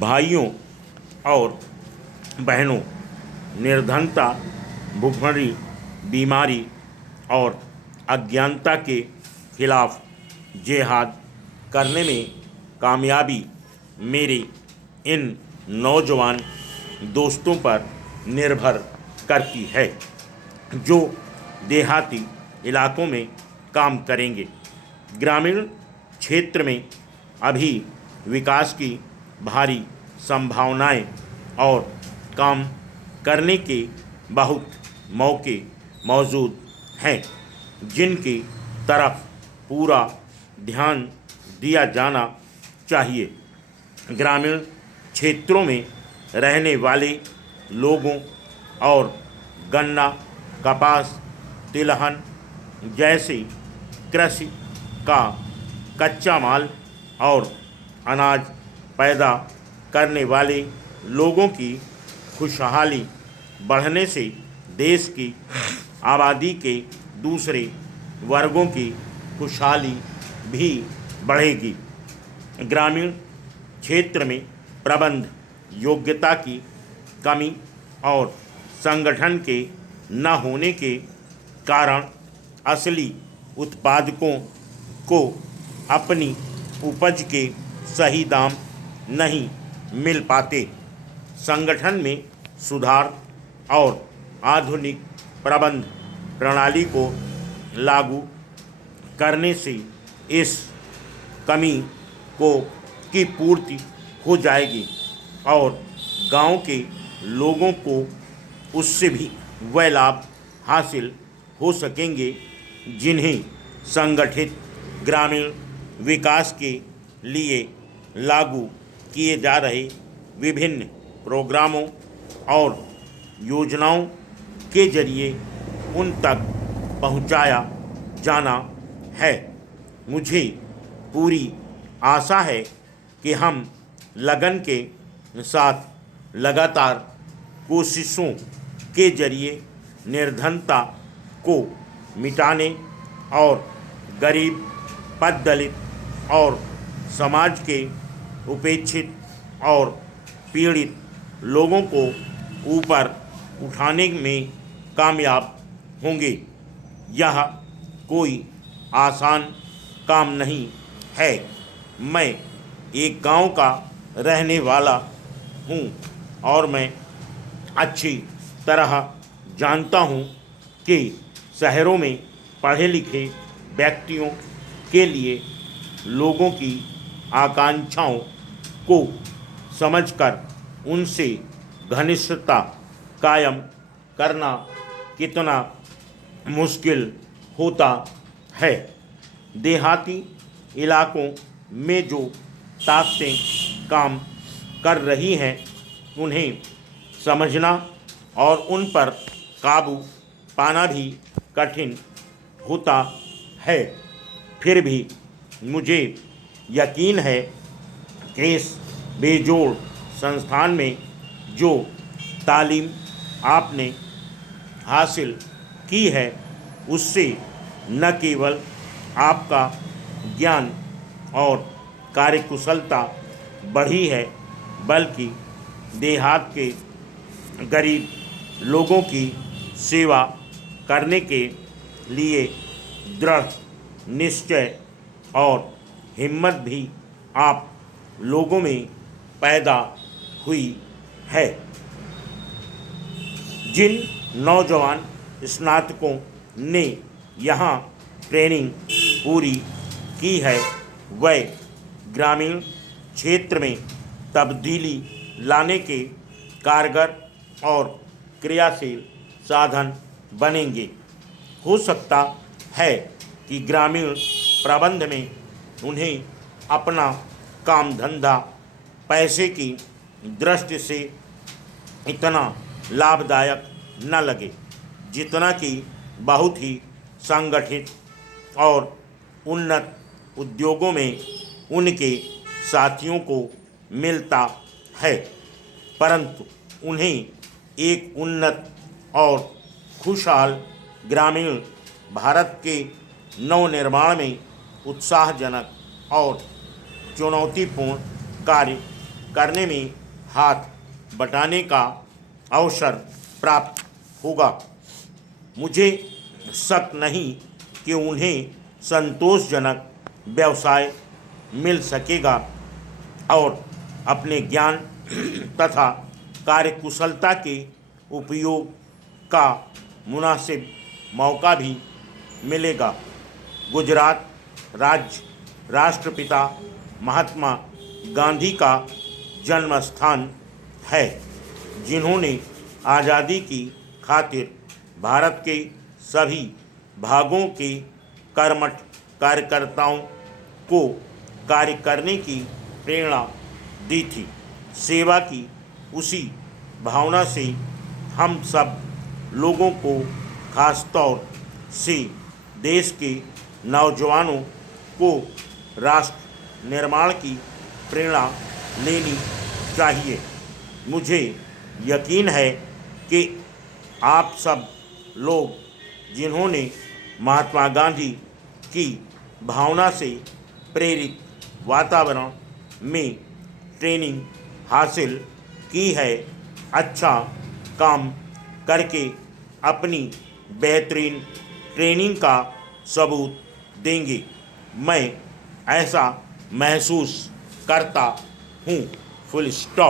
भाइयों और बहनों, निर्धनता, भुखमरी, बीमारी और अज्ञानता के खिलाफ जिहाद करने में कामयाबी मेरे इन नौजवान दोस्तों पर निर्भर करती है जो देहाती इलाकों में काम करेंगे। ग्रामीण क्षेत्र में अभी विकास की भारी संभावनाएं और काम करने के बहुत मौके मौजूद हैं जिनकी तरफ पूरा ध्यान दिया जाना चाहिए। ग्रामीण क्षेत्रों में रहने वाले लोगों और गन्ना, कपास, तिलहन जैसे कृषि का कच्चा माल और अनाज पैदा करने वाले लोगों की खुशहाली बढ़ने से देश की आबादी के दूसरे वर्गों की खुशहाली भी बढ़ेगी। ग्रामीण क्षेत्र में प्रबंध योग्यता की कमी और संगठन के न होने के कारण असली उत्पादकों को अपनी उपज के सही दाम नहीं मिल पाते। संगठन में सुधार और आधुनिक प्रबंध प्रणाली को लागू करने से इस कमी की पूर्ति हो जाएगी और गांव के लोगों को उससे भी वह लाभ हासिल हो सकेंगे जिन्हें संगठित ग्रामीण विकास के लिए लागू किए जा रहे विभिन्न प्रोग्रामों और योजनाओं के जरिए उन तक पहुंचाया जाना है। मुझे पूरी आशा है कि हम लगन के साथ लगातार कोशिशों के जरिए निर्धनता को मिटाने और गरीब, पददलित और समाज के उपेक्षित और पीड़ित लोगों को ऊपर उठाने में कामयाब होंगे। यह कोई आसान काम नहीं है। मैं एक गांव का रहने वाला हूं और मैं अच्छी तरह जानता हूं कि शहरों में पढ़े लिखे व्यक्तियों के लिए लोगों की आकांक्षाओं को समझकर उनसे घनिष्ठता कायम करना कितना मुश्किल होता है। देहाती इलाकों में जो ताकतें काम कर रही हैं उन्हें समझना और उन पर काबू पाना भी कठिन होता है। फिर भी मुझे यकीन है कि इस बेजोड़ संस्थान में जो तालीम आपने हासिल की है उससे न केवल आपका ज्ञान और कार्यकुशलता बढ़ी है बल्कि देहात के गरीब लोगों की सेवा करने के लिए दृढ़ निश्चय और हिम्मत भी आप लोगों में पैदा हुई है। जिन नौजवान स्नातकों ने यहाँ ट्रेनिंग पूरी की है वह ग्रामीण क्षेत्र में तब्दीली लाने के कारगर और क्रियाशील साधन बनेंगे। हो सकता है कि ग्रामीण प्रबंध में उन्हें अपना काम धंधा पैसे की दृष्टि से इतना लाभदायक न लगे जितना कि बहुत ही संगठित और उन्नत उद्योगों में उनके साथियों को मिलता है, परंतु उन्हें एक उन्नत और खुशहाल ग्रामीण भारत के नवनिर्माण में उत्साहजनक और चुनौतीपूर्ण कार्य करने में हाथ बटाने का अवसर प्राप्त होगा। मुझे शक नहीं कि उन्हें संतोषजनक व्यवसाय मिल सकेगा और अपने ज्ञान तथा कार्यकुशलता के उपयोग का मुनासिब मौका भी मिलेगा। गुजरात राज्य राष्ट्रपिता महात्मा गांधी का जन्म स्थान है, जिन्होंने आज़ादी की खातिर भारत के सभी भागों के कर्मठ कार्यकर्ताओं को कार्य करने की प्रेरणा दी थी। सेवा की उसी भावना से हम सब लोगों को खासतौर से देश के नौजवानों को राष्ट्र निर्माण की प्रेरणा लेनी चाहिए। मुझे यकीन है कि आप सब लोग जिन्होंने महात्मा गांधी की भावना से प्रेरित वातावरण में ट्रेनिंग हासिल की है, अच्छा काम करके अपनी बेहतरीन ट्रेनिंग का सबूत देंगे। मैं ऐसा महसूस करता हूँ। Full stop.